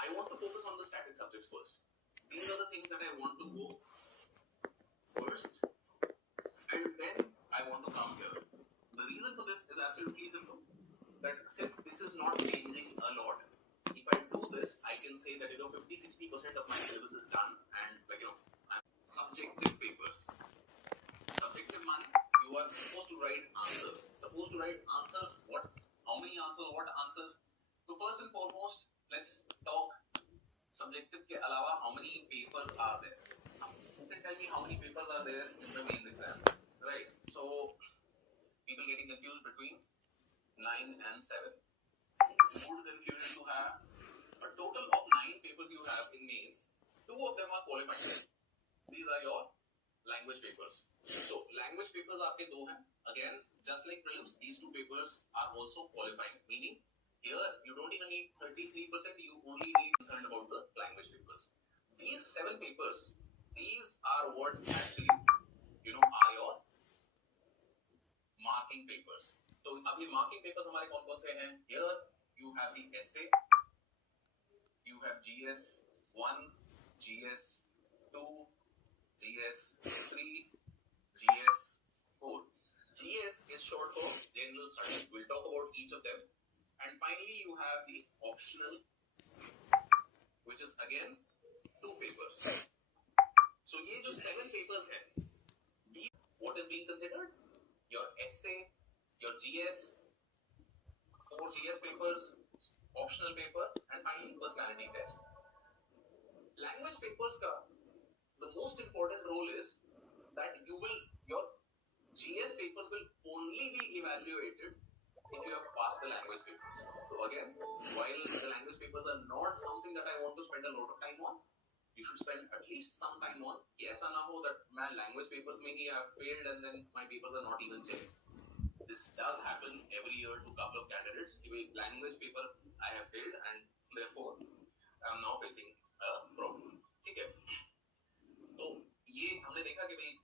I want to focus on the static subjects first. These are the things that I want to go first, and then I want to come here. The reason for this is absolutely simple. That since this is not changing a lot, if I do this, I can say that 50-60% of my syllabus is done, and subjective papers. Subjective meaning you are supposed to write answers. Supposed to write answers. What? How many answers? What answers? So first and foremost, let's talk subjective के अलावा how many papers are there? Who can tell me how many papers are there in the mains exam? Right. So people getting confused between 9 and 7. Good confusion you have. A total of 9 papers you have in mains. 2 of them are qualifying. These are your language papers. So language papers आपके दो हैं. Again, just like prelims, these 2 papers are also qualifying. Meaning here you don't even need 33%. You only need concerned about the language papers. These 7 papers, these are what actually are your marking papers. तो अब ये marking papers हमारे कौन-कौन से हैं? Here you have the essay, you have GS1, GS2, GS3, GS4. GS is short for General Studies. We'll talk about each of them. And finally, you have the optional, which is again 2 papers. So, ये जो 7 papers हैं, what is being considered? Your essay, your GS, 4 GS papers, optional paper, and finally personality test. Language papers ka the most important role is that your GS papers will only be evaluated if you have passed the language papers. So again, while the language papers are not something that I want to spend a lot of time on, you should spend at least some time on. ऐसा ना हो that my language papers में ही I have failed and then my papers are not even checked. This does happen every year to a couple of candidates. Language paper I have failed and therefore I am now facing a problem. ठीक है? तो ये हमने देखा कि भाई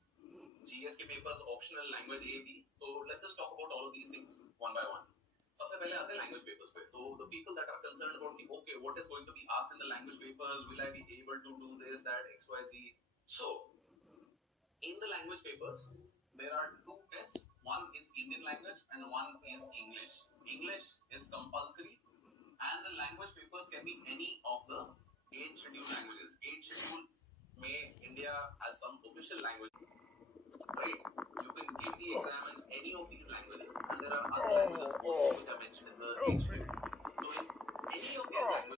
GS के papers optional language A B. So let's just talk about all of these things one by one. सबसे पहले आते हैं language papers पे. तो the people that are concerned about okay, what is going to be asked in the language papers? Will I be able to do this, that, X, Y, Z? So in the language papers, there are 2 tests. One is Indian language and one is English. English is compulsory, and the language papers can be any of the 8 scheduled languages. 8 scheduled may India has some official language. Right? You can give the exam in any of these languages, and there are other languages also which are mentioned in the 8 schedule. So in any of these languages,